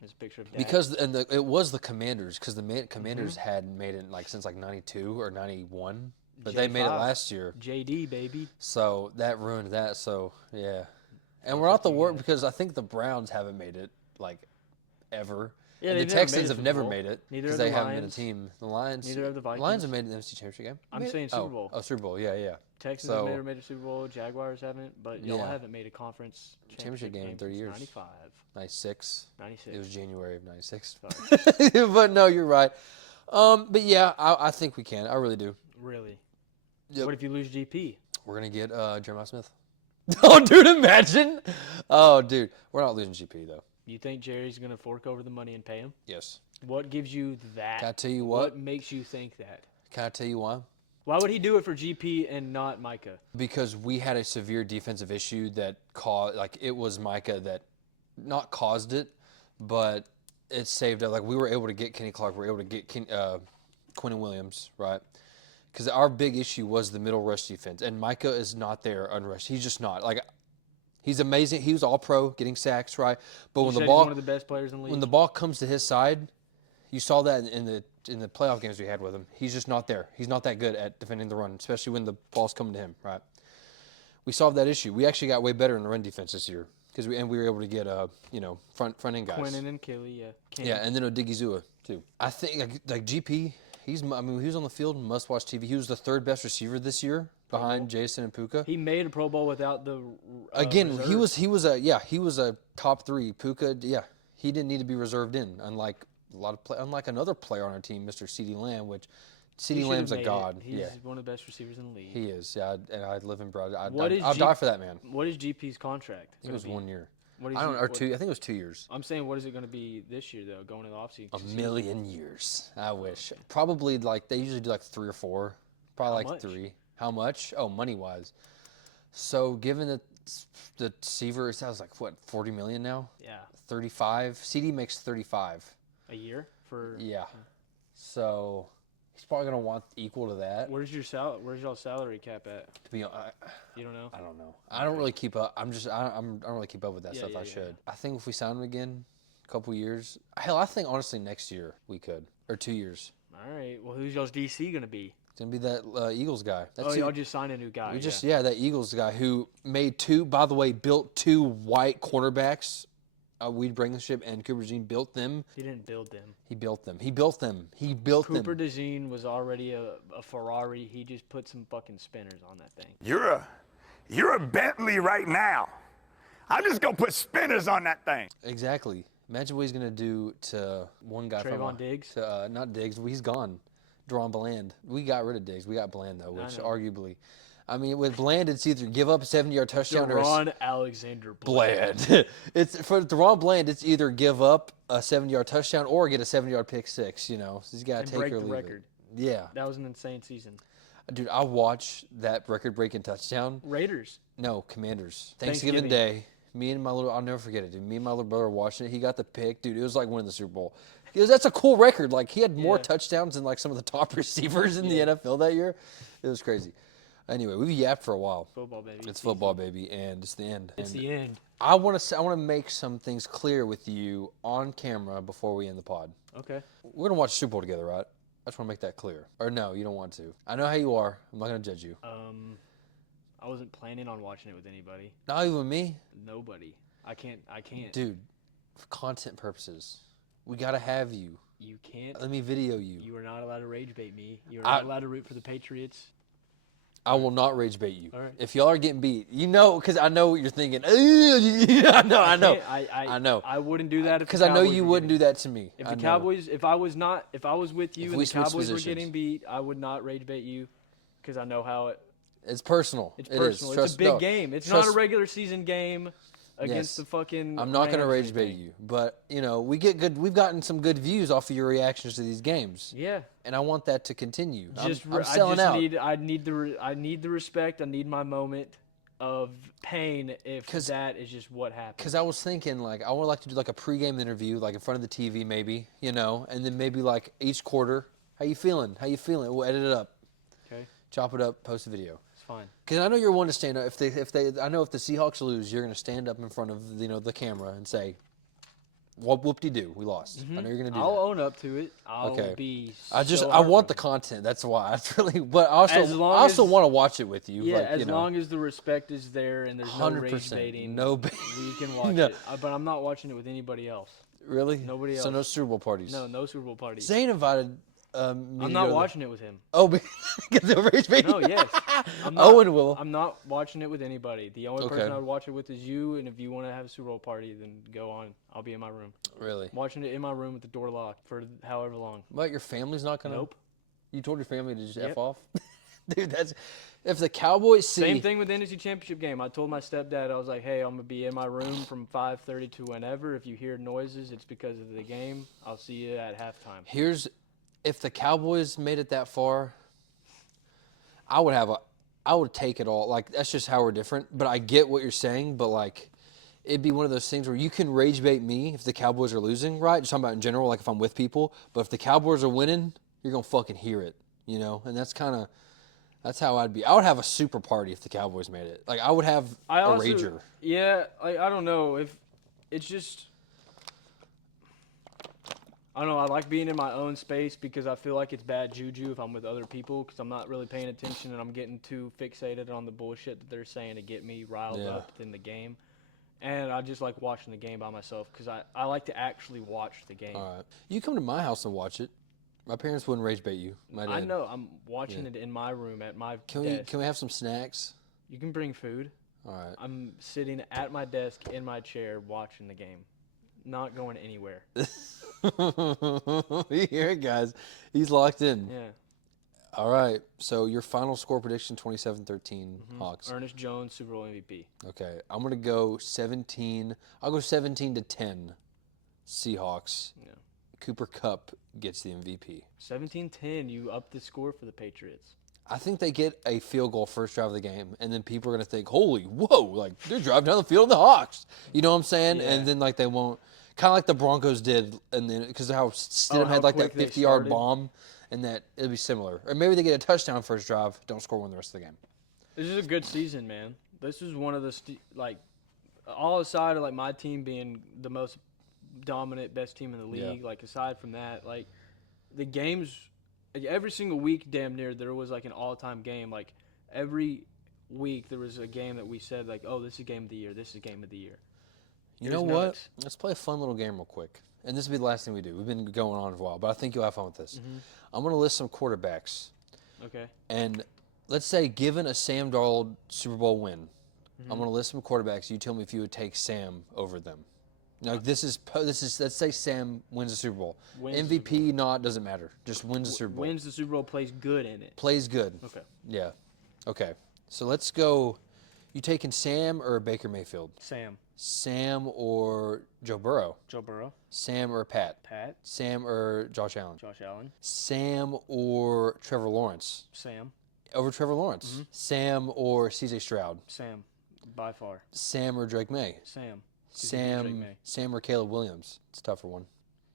There's a picture of Dak. Because it was the Commanders because the Commanders had made it like since like 92 or 91, but they made it J5. last year. JD, baby. So that ruined that. So yeah, and Fuck we're not with the you worst guys. because I think the Browns haven't made it like ever. Yeah, And the they've never made Texans a have Super never Bowl. made it Neither because have they the haven't been a Lions. team. The Lions, Neither have the Lions have Vikings. made it in the NFC Championship game. I'm Made it? saying Super Bowl. Oh, Super Bowl. Yeah, yeah. Texans So- have never made a Super Bowl. Jaguars haven't, but y'all Yeah. haven't made a conference Championship game in 30 since years. 95, 96. 96. It was January of 96. Sorry. But no, you're right. But yeah, I think we can. I really do. Really? Yep. What if you lose GP? We're gonna get Jeremiah Smith. Oh, dude, imagine. Oh, dude, we're not losing GP though. You think Jerry's going to fork over the money and pay him? Yes. What gives you that? Can I tell you What what? makes you think that? Can I tell you why? Why would he do it for GP and not Micah? Because we had a severe defensive issue that caused, like, it was Micah that not caused it, but it saved it. Like, we were able to get Kenny Clark, we were able to get Quentin Williams, right? Because our big issue was the middle rush defense, and Micah is not there unrushed. He's just not. Like, he's amazing. He was all pro, getting sacks, right? But You when said the he's ball one of the best players in the league. when the ball comes to his side, you saw that in the playoff games we had with him. He's just not there. He's not that good at defending the run, especially when the ball's coming to him, right? We solved that issue. We actually got way better in the run defense this year because we were able to get front end guys. Quentin and Kelly, yeah. Kenny. Yeah, and then Odigizua too. I think like GP, he was on the field, must watch TV. He was the third best receiver this year behind Jason and Puka. He made a Pro Bowl without the Again, reserves. he was a top 3. Puka, he didn't need to be reserved in, unlike another player on our team, Mr. CeeDee Lamb, which He CeeDee should Lamb's have a made god. it. He's Yeah, one of the best receivers in the league. he is. Yeah, and I live in Broward. What is I'll G- die for that man. What is GP's contract? It was 1 year. What is I don't he- or what- 2. I think it was 2 years. I'm saying, what is it going to be this year though, going into the offseason? A million years. I wish. Probably like they usually do like 3 or 4. Probably How like much? 3. How much? Oh, money wise. So given that the receiver, it sounds like what 40 million now. Yeah, 35. CD makes 35. a year for. Yeah. So he's probably gonna want equal to that. Where's y'all salary cap at? To be honest, You don't know. I don't know. I don't really keep up. I don't really keep up with that Yeah, stuff. yeah, I yeah, should. I think if we sign him again, a couple years. Hell, I think honestly next year we could, or 2 years. All right. Well, who's y'all's DC going to be? It's gonna be that Eagles guy. That's Oh, who- y'all just signed a new guy. we just yeah. that Eagles guy who made 2. By the way, built 2 white cornerbacks. We'd bring the ship, and Cooper Jean built them. He didn't build them. He built them. He built them. He built Cooper them. DeZean was already a Ferrari. He just put some fucking spinners on that thing. You're a Bentley right now. I'm just gonna put spinners on that thing. Exactly. Imagine what he's gonna do to one guy Trayvon from Diggs? To, not Diggs. He's gone. Deron Bland. We got rid of Diggs. We got Bland though, which know. arguably, I mean, with Bland, it's either give up a 70-yard touchdown or Deron Alexander Bland. It's for Deron Bland. It's either give up a 70-yard touchdown or get a 70-yard pick six. You know, so he's got to And take break or the leave record. it. Yeah, That was an insane season. dude, I watched that record-breaking touchdown. Raiders. No, Commanders. Thanksgiving Day. Me and my I'll never forget it, dude. Me and my little brother were watching it. He got the pick, dude. It was like winning the Super Bowl. Because that's a cool record. Like, he had more Yeah. touchdowns than like some of the top receivers in the NFL that year. It was crazy. Anyway, we've yapped for a while. Football, baby. It's football, baby, and it's the end. It's And the end. I want to make some things clear with you on camera before we end the pod. Okay. We're gonna watch Super Bowl together, right? I just want to make that clear. Or no, you don't want to. I know how you are. I'm not gonna judge you. I wasn't planning on watching it with anybody. Not even me, Nobody. I can't. dude. For content purposes, we gotta have you. You can't. Let me video you. You are not allowed to rage bait me. You are I- not allowed to root for the Patriots. I will not rage bait you. All right. If y'all are getting beat, you know, because I know what you're thinking. I know. I know. I know. I wouldn't do that Because I know you wouldn't do that to me. If I the know. Cowboys, if I was with you If and we the switch Cowboys were positions. getting beat, I would not rage bait you, because I know how It's personal. it's It is. personal. It's Trust- a big no. game. It's Trust- not a regular season game Yes. against the fucking. I'm not gonna Rams rage bait anything. you, but you know we get good. We've gotten some good views off of your reactions to these games, Yeah. and I want that to continue. I'm I selling just out. I need the respect. I need my moment of pain if 'Cause- that is just what happened. Because I was thinking, like, I would like to do like a pregame interview, like in front of the TV, maybe, you know, and then maybe like each quarter, How you feeling? How you feeling? We'll edit it up, Okay, chop it up, post a video. it's fine. Because I know you're one to stand up. I know if the Seahawks lose, you're gonna stand up in front of the camera and say, "Whoop-de-doo, we lost." I know you're gonna do I'll that. own up to it. I'll Okay. be. I so want the heartbroken. content. That's why. That's really. But As I long also as- want to watch it with you. Yeah, like, as you know, long as the respect is there and there's no rage 100%. baiting, No we can watch No. it. But I'm not watching it with anybody else. Really, Nobody So no else. Super Bowl parties. No Super Bowl parties. Zane invited me I'm to not go to watching it with him. Oh, because of rage baiting. No, yes. I'm not, Owen will. I'm not watching it with anybody. The only person Okay. I would watch it with is you. And if you want to have a Super Bowl party, then go on. I'll be in my room. Really? I'm watching it in my room with the door locked for however long. But your family's not gonna. Nope. You told your family to just Yep. f off. Dude, that's if the Cowboys see. Same thing with the NFC Championship game. I told my stepdad, I was like, hey, I'm going to be in my room from 5:30 to whenever. If you hear noises, it's because of the game. I'll see you at halftime. Here's, if the Cowboys made it that far, I would take it all. Like, that's just how we're different. But I get what you're saying. But like, it'd be one of those things where you can rage bait me if the Cowboys are losing, right? Just talking about in general, like if I'm with people. But if the Cowboys are winning, you're gonna fucking hear it, you know. And that's how I'd be. I would have a super party if the Cowboys made it. Like I would have a rager. Yeah, I don't know. If it's just, I don't know. I like being in my own space because I feel like it's bad juju if I'm with other people because I'm not really paying attention and I'm getting too fixated on the bullshit that they're saying to get me riled Yeah. up in the game. And I just like watching the game by myself because I like to actually watch the game. All right, you come to my house and watch it. My parents wouldn't rage bait you. My dad. I know. I'm watching Yeah. it in my room at my Can desk. we have some snacks? You can bring food. All right. I'm sitting at my desk in my chair watching the game, not going anywhere. You hear it, guys. He's locked in. Yeah. All right. So your final score prediction: 27-13 Hawks. Ernest Jones, Super Bowl MVP. Okay, I'm gonna go 17. I'll go 17-10 Seahawks. Yeah. Cooper Kupp gets the MVP. 17-10, you up the score for the Patriots. I think they get a field goal first drive of the game, and then people are gonna think, "Holy, whoa! Like they're driving down the field in the Hawks." You know what I'm saying? Yeah. And then like they won't, kind of like the Broncos did, and then because how Stidham how had like that quick they 50-yard started. bomb, and that it'll be similar. Or maybe they get a touchdown first drive, don't score one the rest of the game. This is a good season, man. This is one of the all aside of like my team being the most dominant, best team in the league. Yeah. Like aside from that, like the games, like, every single week, damn near there was like an all-time game. Like every week there was a game that we said like, oh, this is game of the year. This is game of the year. You It know was what? nuts. Let's play a fun little game real quick. And this will be the last thing we do. We've been going on for a while, but I think you'll have fun with this. Mm-hmm. I'm going to list some quarterbacks. Okay. And let's say, given a Sam Darnold Super Bowl win, Mm-hmm. I'm going to list some quarterbacks. You tell me if you would take Sam over them. Now, this is let's say Sam wins the Super Bowl. Wins the MVP, not, doesn't matter. Just wins the Super Bowl. Wins the Super Bowl, plays good in it. Plays good. Okay. Yeah. Okay. So let's go. You taking Sam or Baker Mayfield? Sam. Sam or Joe Burrow? Joe Burrow. Sam or Pat? Pat. Sam or Josh Allen? Josh Allen. Sam or Trevor Lawrence? Sam. Over Trevor Lawrence. Mm-hmm. Sam or CJ Stroud? Sam. By far. Sam or Drake May? Sam. 'Cause he beat Drake Sam, May. Sam or Caleb Williams? It's a tougher one.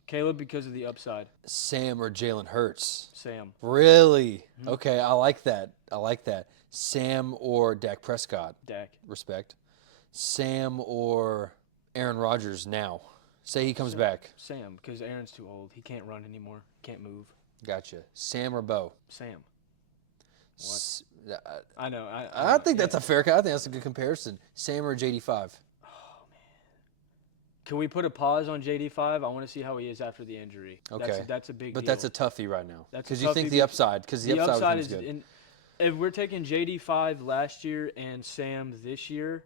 Caleb because of the upside. Sam or Jalen Hurts? Sam. Really? Mm-hmm. Okay, I like that. I like that. Sam or Dak Prescott? Dak. Respect. Sam or Aaron Rodgers now? Say he comes back. Sam, because Aaron's too old. He can't run anymore. Can't move. Gotcha. Sam or Bo? Sam. S- I know. I think that's a fair. I think that's a good comparison. Sam or JD5? Can we put a pause on JD5? I want to see how he is after the injury. Okay. That's a big But deal. that's a toughie right now. That's a Because you think toughie the upside. Because the upside is with him is good. if we're taking JD5 last year and Sam this year,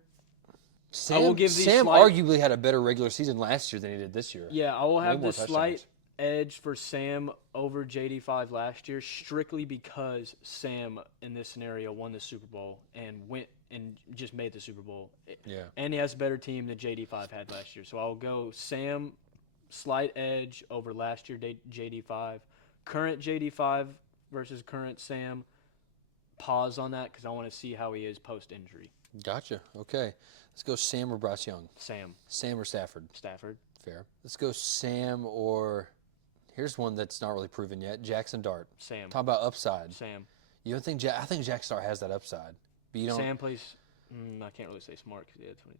Sam, will give these Sam slight- arguably had a better regular season last year than he did this year. yeah, I will have more the slight touchdowns. edge for Sam over JD5 last year strictly because Sam in this scenario won the Super Bowl and went and just made the Super Bowl. Yeah. And he has a better team than JD5 had last year. So I'll go Sam slight edge over last year JD5. Current JD5 versus current Sam. Pause on that because I want to see how he is post-injury. Gotcha. Okay. Let's go Sam or Bryce Young. Sam. Sam or Stafford. Stafford. Fair. Let's go Sam or Here's one that's not really proven yet. Jackson Dart. Sam. Talk about upside. Sam. You don't think I think Jackson Dart has that upside. But you don't. Sam plays. I can't really say smart because he had 20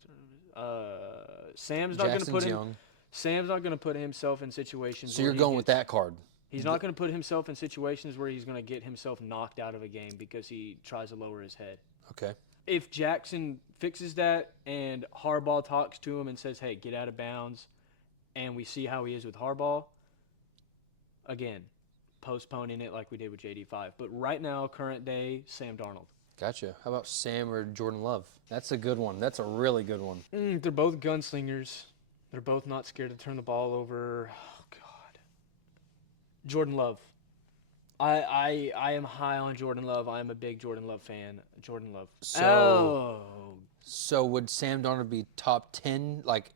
turnovers. Sam's not going to put him. young. Sam's not going to put himself in situations. So you're going with that card. He's not going to put himself in situations where he's going to get himself knocked out of a game because he tries to lower his head. Okay. If Jackson fixes that and Harbaugh talks to him and says, hey, get out of bounds, and we see how he is with Harbaugh, again, postponing it like we did with JD5. But right now, current day, Sam Darnold. Gotcha. How about Sam or Jordan Love? That's a good one. That's a really good one. They're both gunslingers. They're both not scared to turn the ball over. Oh, God. Jordan Love. I am high on Jordan Love. I am a big Jordan Love fan. Jordan Love. So would Sam Darnold be top 10, like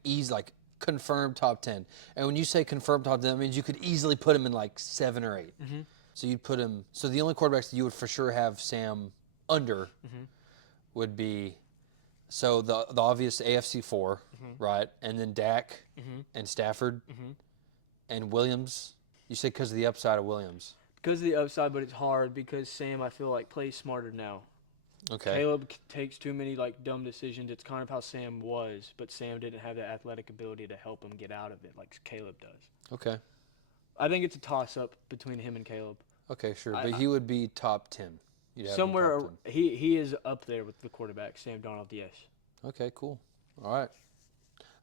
confirmed top 10? And when you say confirmed top 10, that means you could easily put him in like 7 or 8. Mm-hmm. So you'd put him. So the only quarterbacks that you would for sure have Sam under would be, so the obvious AFC 4, right? And then Dak and Stafford and Williams. You said because of the upside of Williams. Because of the upside, but it's hard because Sam, I feel like, plays smarter now. Okay. Caleb takes too many dumb decisions. It's kind of how Sam was, but Sam didn't have the athletic ability to help him get out of it like Caleb does. Okay. I think it's a toss-up between him and Caleb. Okay, sure. But he would be top 10. You'd have him Somewhere, top 10. he is up there with the quarterback, Sam Darnold, yes. Okay, cool. All right.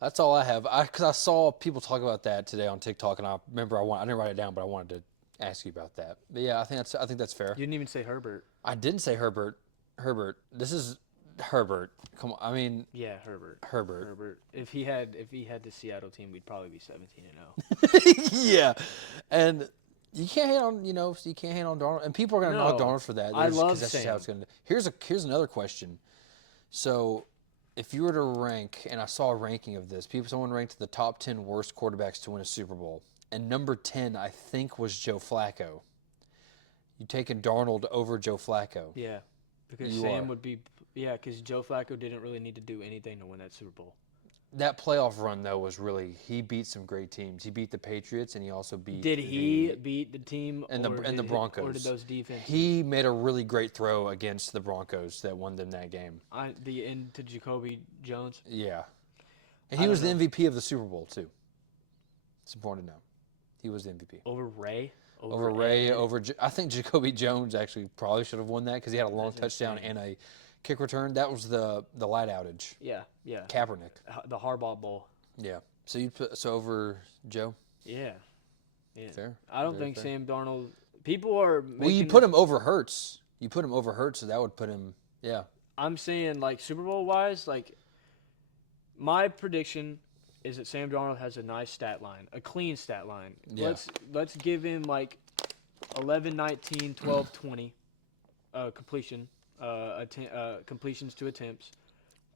That's all I have. Because I saw people talk about that today on TikTok, and I remember I didn't write it down, but I wanted to ask you about that. But yeah, I think that's fair. You didn't even say Herbert. I didn't say Herbert. This is Herbert. Come on. I mean, Yeah, Herbert. Herbert. If he had the Seattle team, we'd probably be 17-0. Yeah. And you can't hate on, you can't hate on Darnold. And people are going to knock Darnold for that. I love 'cause that's just how Sam. it's going to. Here's another question. So, if you were to rank, and I saw a ranking of this, someone ranked the top 10 worst quarterbacks to win a Super Bowl. And number 10, I think, was Joe Flacco. You taking Darnold over Joe Flacco. Yeah, because You Sam are. would be. Yeah, because Joe Flacco didn't really need to do anything to win that Super Bowl. That playoff run, though, was really, he beat some great teams. He beat the Patriots, and he also beat Did he beat the team and the Broncos. or did those defenses? He made a really great throw against the Broncos that won them that game. The end to Jacoby Jones. Yeah. And he was the MVP of the Super Bowl, too. It's important to know. He was the MVP. Over Ray? Over Ray, I think Jacoby Jones actually probably should have won that because he had a long touchdown and a kick return. That was the light outage. Yeah. Kaepernick. The Harbaugh Bowl. Yeah. So you put over Joe? Yeah. Fair. I don't Very think fair. Sam Darnold. People are making. Well, you put him over Hurts. So that would put him. Yeah. I'm saying Super Bowl wise, my prediction is that Sam Darnold has a nice stat line, a clean stat line. Yeah. Let's give him 11, 19, 12, 20 completions to attempts,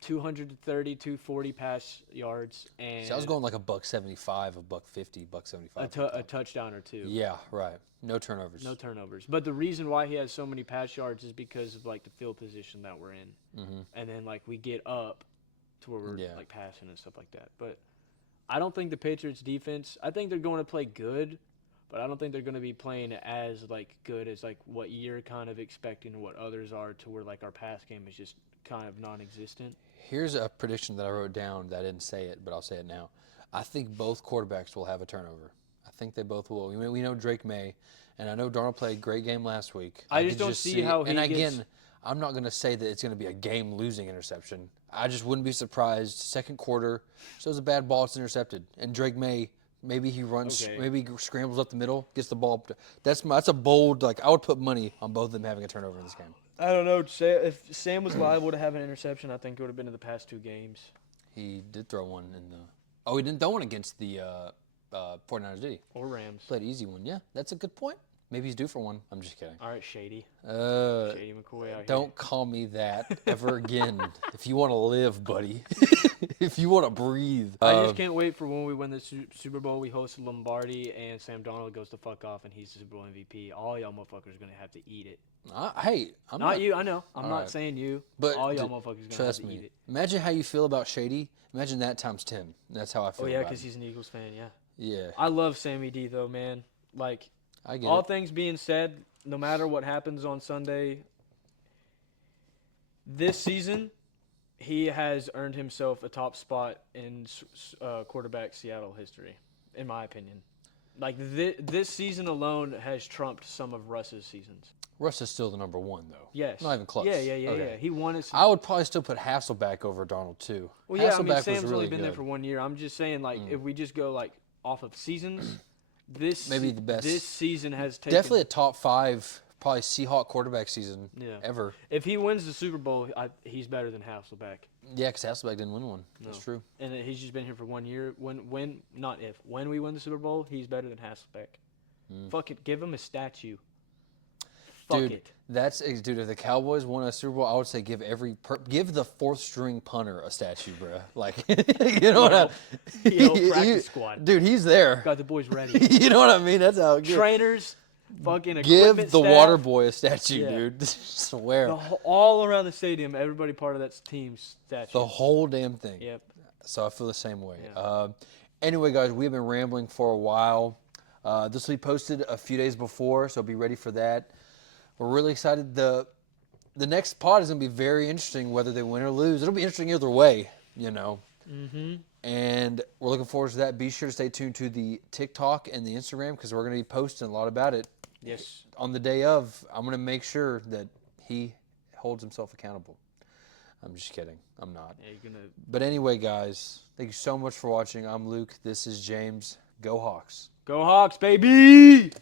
230, 240 pass yards, and So I was going like $175, $150, $175. a touchdown or two. Yeah, right. No turnovers. No turnovers. But the reason why he has so many pass yards is because of the field position that we're in. Mm-hmm. And then we get up to where we're Yeah. passing and stuff like that. But I don't think the Patriots defense, I think they're going to play good, but I don't think they're going to be playing as good as what you're kind of expecting and what others are, to where our pass game is just kind of non-existent. Here's a prediction that I wrote down that I didn't say it, but I'll say it now. I think both quarterbacks will have a turnover. I think they both will. We know Drake may, and I know Darnold played a great game last week. I just could don't see how he And gets- again, I'm not going to say that it's going to be a game-losing interception. I just wouldn't be surprised. Second quarter, so it's a bad ball, it's intercepted. And Drake may, maybe he runs, Okay. maybe he scrambles up the middle, gets the ball up. That's a bold, I would put money on both of them having a turnover in this game. I don't know. If Sam was liable to have an interception, I think it would have been in the past 2 games. He did throw one in the. Oh, he didn't throw one against the 49ers, did he? Or Rams. Played an easy one. Yeah, that's a good point. Maybe he's due for one. I'm just kidding. All right, Shady. Uh, Shady McCoy out here. don't call me that ever again. If you want to live, buddy. If you want to breathe. I just can't wait for when we win the Super Bowl. We host Lombardi, and Sam Darnold goes to fuck off, and he's the Super Bowl MVP. All y'all motherfuckers are going to have to eat it. Hey, I'm Not you, I know. I'm All not right. saying you, But all y'all motherfuckers are going to have trust to eat me. it. Imagine how you feel about Shady. Imagine that times 10. That's how I feel Oh, yeah, about because him. he's an Eagles fan, yeah. Yeah. I love Sammy D, though, man. Like, I get all it. things being said, no matter what happens on Sunday, this season, he has earned himself a top spot in quarterback Seattle history, in my opinion. Like, this season alone has trumped some of Russ's seasons. Russ is still the number one, though. Yes. Not even close. Yeah. Okay. He won it. I would probably still put Hasselbeck over Darnold, too. Well, yeah, I mean, Hasselbeck Sam's was really only been there good. for 1 year. I'm just saying, like, if we just go, like, off of seasons, Maybe the best. This season has taken. Definitely a top 5, probably Seahawk quarterback season ever. If he wins the Super Bowl, he's better than Hasselbeck. Yeah, because Hasselbeck didn't win one. That's true. And he's just been here for 1 year. When we win the Super Bowl, he's better than Hasselbeck. Fuck it, give him a statue. Fuck Dude, it. dude. If the Cowboys won a Super Bowl, I would say give the 4th string punter a statue, bro. Like, you know what I mean? Practice squad. Dude, he's there. Got the boys ready. You know what I mean? That's how it goes. Trainers, fucking Give equipment the staff, water boy a statue, Yeah. dude. Swear. all around the stadium, everybody part of that team's statue. The whole damn thing. Yep. So I feel the same way. Yeah. Anyway, guys, we've been rambling for a while. This will be posted a few days before, so be ready for that. We're really excited. The next pod is going to be very interesting, whether they win or lose. It'll be interesting either way, you know. Mm-hmm. And we're looking forward to that. Be sure to stay tuned to the TikTok and the Instagram because we're going to be posting a lot about it. Yes. On the day of, I'm going to make sure that he holds himself accountable. I'm just kidding. I'm not. Yeah, you're gonna. But anyway, guys, thank you so much for watching. I'm Luke. This is James. Go Hawks. Go Hawks, baby!